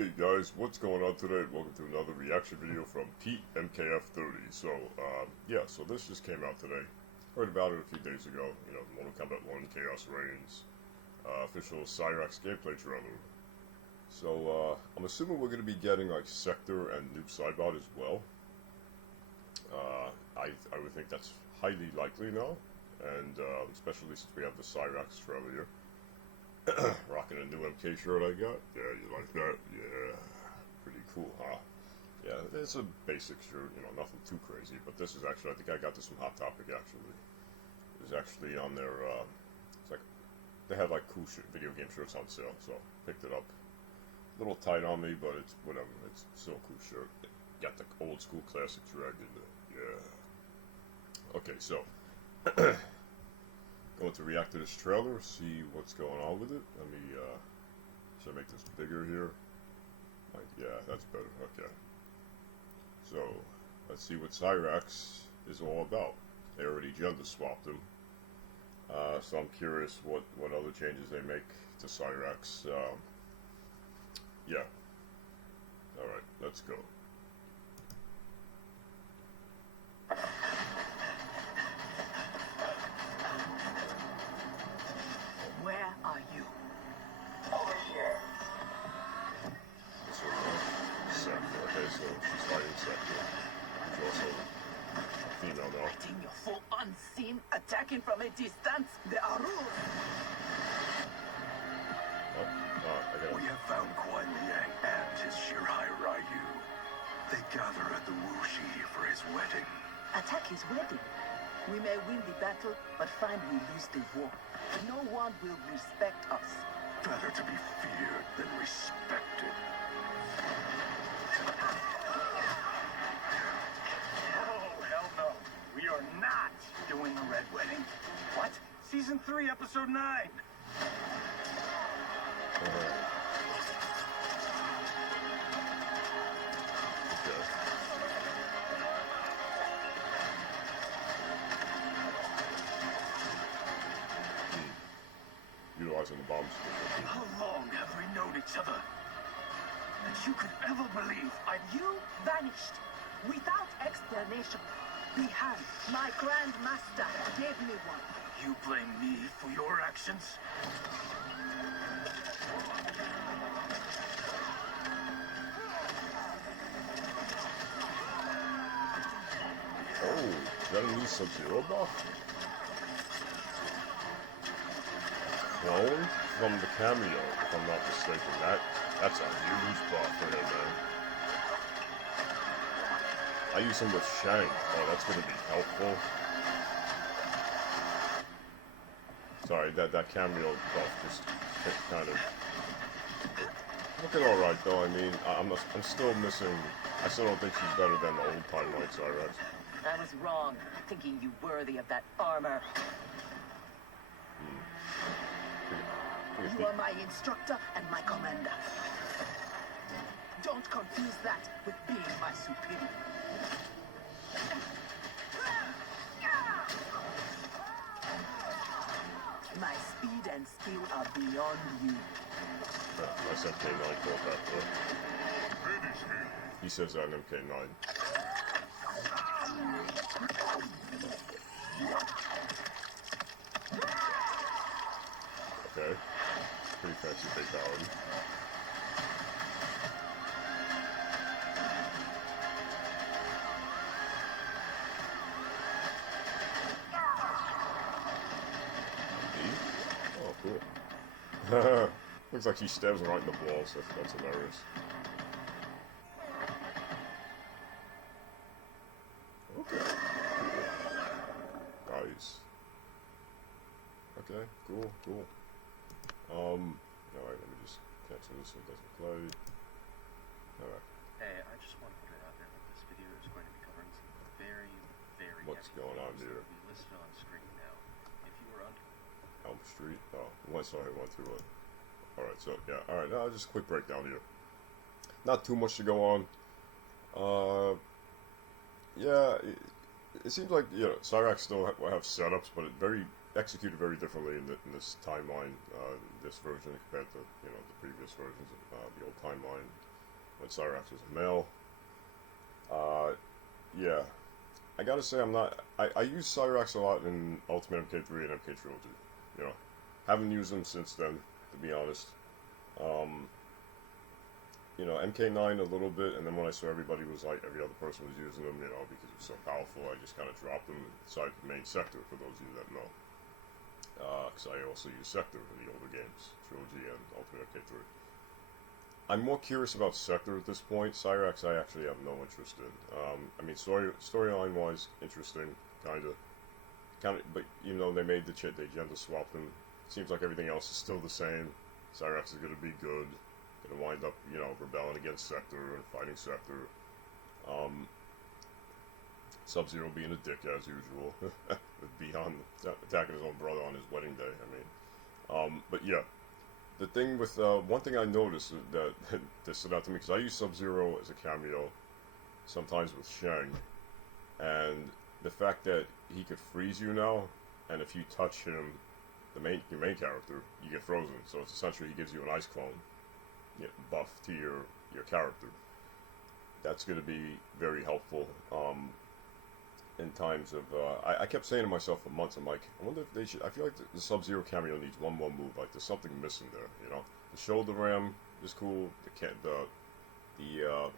Hey guys, what's going on today? Welcome to another reaction video from Pete MKF30. So, yeah, so this just came out today. Heard about it a few days ago. You know, Mortal Kombat 1 Chaos Reigns, official Cyrax gameplay trailer. So, I'm assuming we're going to be getting like Sector and Noob Saibot as well. I would think that's highly likely now, and especially since we have the Cyrax trailer here. Rocking a new MK shirt I got. Yeah, you like that? Yeah. Pretty cool, huh? Yeah, it's a basic shirt, you know, nothing too crazy, but this is actually, I think I got this from Hot Topic actually. It was actually on their, it's like, they had like cool video game shirts on sale, so picked it up. A little tight on me, but it's whatever, it's still a cool shirt. Got the old school classic dragged into it, yeah. Okay, so, going to react to this trailer, see what's going on with it. Let me, should I make this bigger here? Like, yeah, that's better, okay. So, let's see what Cyrax is all about. They already gender swapped him. So I'm curious what other changes they make to Cyrax. Yeah. Alright, let's go. Where are you? Over here. This one, Sector. Okay, so she's fighting Sector. She's also a female now. Letting your foe unseen, attacking from a distance. There are rules. I got We have found Kuan Liang and his Shirai Ryu. They gather at the Wuxi for his wedding. Attack his wedding. We may win the battle, but find we lose the war. No one will respect us. Better to be feared than respected. Oh, hell no. We are not doing the Red Wedding. What? Season 3, Episode 9. Utilizing the bombs. How long have we known each other? That you could ever believe You vanished without explanation. Behind, my Grand Master gave me one. you blame me for your actions? Oh, is that a new Sub-Zero buff? Clone from the cameo, if I'm not mistaken. That's a huge buff for him, man. I use him with Shang. Oh, that's gonna be helpful. Sorry, that cameo buff just kind of looking all right though. I mean, I'm still missing. I still don't think she's better than the old timeline Cyrax. I was wrong, thinking you worthy of that armor. You are my instructor and my commander. Don't confuse that with being my superior. My speed and skill are beyond you. That's MK9 called that though. He says that in MK9. Okay. Pretty fancy fatality. Oh, cool. Looks like she stabs him right in the balls. That's hilarious. Okay. Nice. Okay, cool. Alright, let me just cancel this so it doesn't play. Alright. Hey, I just want to put it out there that this video is going to be covering some very What's heavy going on themes here? that will be listed on screen now. If you were under Elm Street. Oh, sorry, I went through it. Alright, so, yeah, alright, now just a quick breakdown here. Not too much to go on. Yeah, it seems like, you know, Cyrax still have setups, but it executed very differently in this timeline, this version compared to, you know, the previous versions of the old timeline. when Cyrax was a male. Yeah, I gotta say I use Cyrax a lot in Ultimate MK3 and MK Trilogy. You know, haven't used them since then, to be honest. You know, MK9 a little bit, and then when I saw everybody was like, every other person was using them, you know, because it was so powerful, I just kind of dropped them inside the main sector, for those of you that know. Because I also use Sector in the older games, Trilogy and Ultimate MK3. I'm more curious about Sector at this point. Cyrax I actually have no interest in. I mean, storyline-wise, interesting, kind of, but, you know, they gender swapped them. Seems like everything else is still the same. Cyrax is going to be good. Gonna wind up, you know, rebelling against Sector and fighting Sector. Sub-Zero being a dick as usual, with Beyond attacking his own brother on his wedding day. I mean, but yeah, the thing with one thing I noticed that that stood out to me, because I use Sub-Zero as a cameo sometimes with Shang, and the fact that he could freeze you now, and if you touch him, your main character, you get frozen. So it's essentially he gives you an ice clone. Buff to your character. That's going to be very helpful in times of I kept saying to myself for months, I'm like, I wonder if they should, I feel like the Sub-Zero cameo needs one more move, like there's something missing there, you know. The shoulder ram is cool, the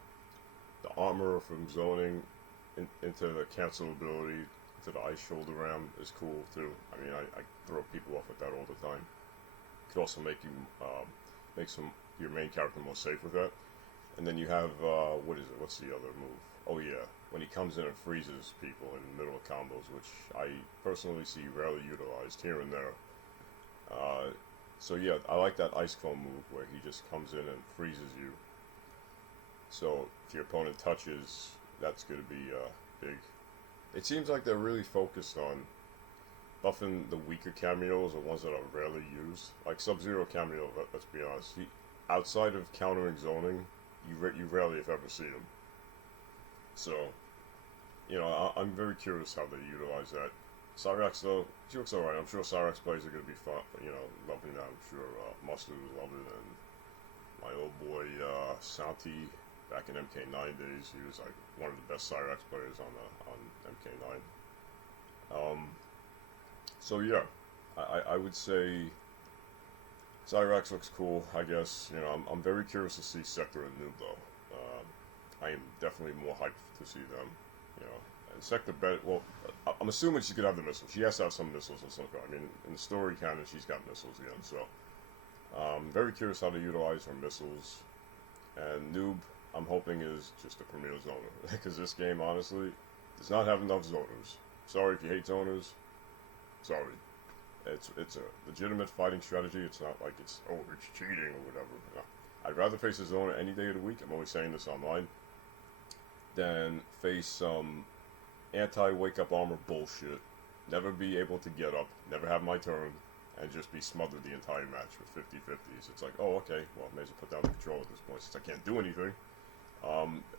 armor from zoning into the cancel ability to the ice shoulder ram is cool too. I mean, I throw people off with that all the time. Could also make you your main character more safe with that. And then you have, what is it? What's the other move? Oh yeah, when he comes in and freezes people in the middle of combos, which I personally see rarely utilized here and there. So yeah, I like that Ice Clone move where he just comes in and freezes you. So if your opponent touches, that's going to be big. It seems like they're really focused on buffing the weaker cameos, or ones that are rarely used. Like Sub-Zero cameo, let's be honest, outside of countering zoning, you rarely if ever see him. So, you know, I'm very curious how they utilize that. Cyrax though, she looks alright. I'm sure Cyrax plays are going to be fun, you know, loving that. I'm sure Mustard will love it, and my old boy Santi, back in MK9 days, he was like one of the best Cyrax players on MK9. So yeah, I would say Cyrax looks cool, I guess. You know, I'm very curious to see Sector and Noob though. I am definitely more hyped to see them. You know, and Sector, well, I'm assuming she's gonna have the missiles. She has to have some missiles or something. I mean, in the story canon, she's got missiles again. So, very curious how to utilize her missiles. And Noob, I'm hoping is just a premier zoner, because this game honestly does not have enough zoners. Sorry if you hate zoners. Sorry. It's a legitimate fighting strategy. It's not like it's cheating or whatever. No. I'd rather face a zoner any day of the week. I'm always saying this online. Than face some anti-wake up armor bullshit. Never be able to get up. Never have my turn. And just be smothered the entire match with 50-50s. It's like, oh, okay, well, may as well put down the control at this point since I can't do anything.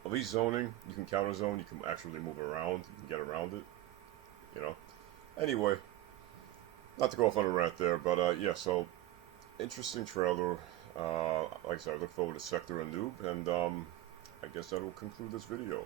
At least zoning, you can counter zone, you can actually move around, you can get around it. You know? Anyway, not to go off on a rant there, but yeah, so, interesting trailer. Like I said, I look forward to Sector and Noob, and I guess that will conclude this video.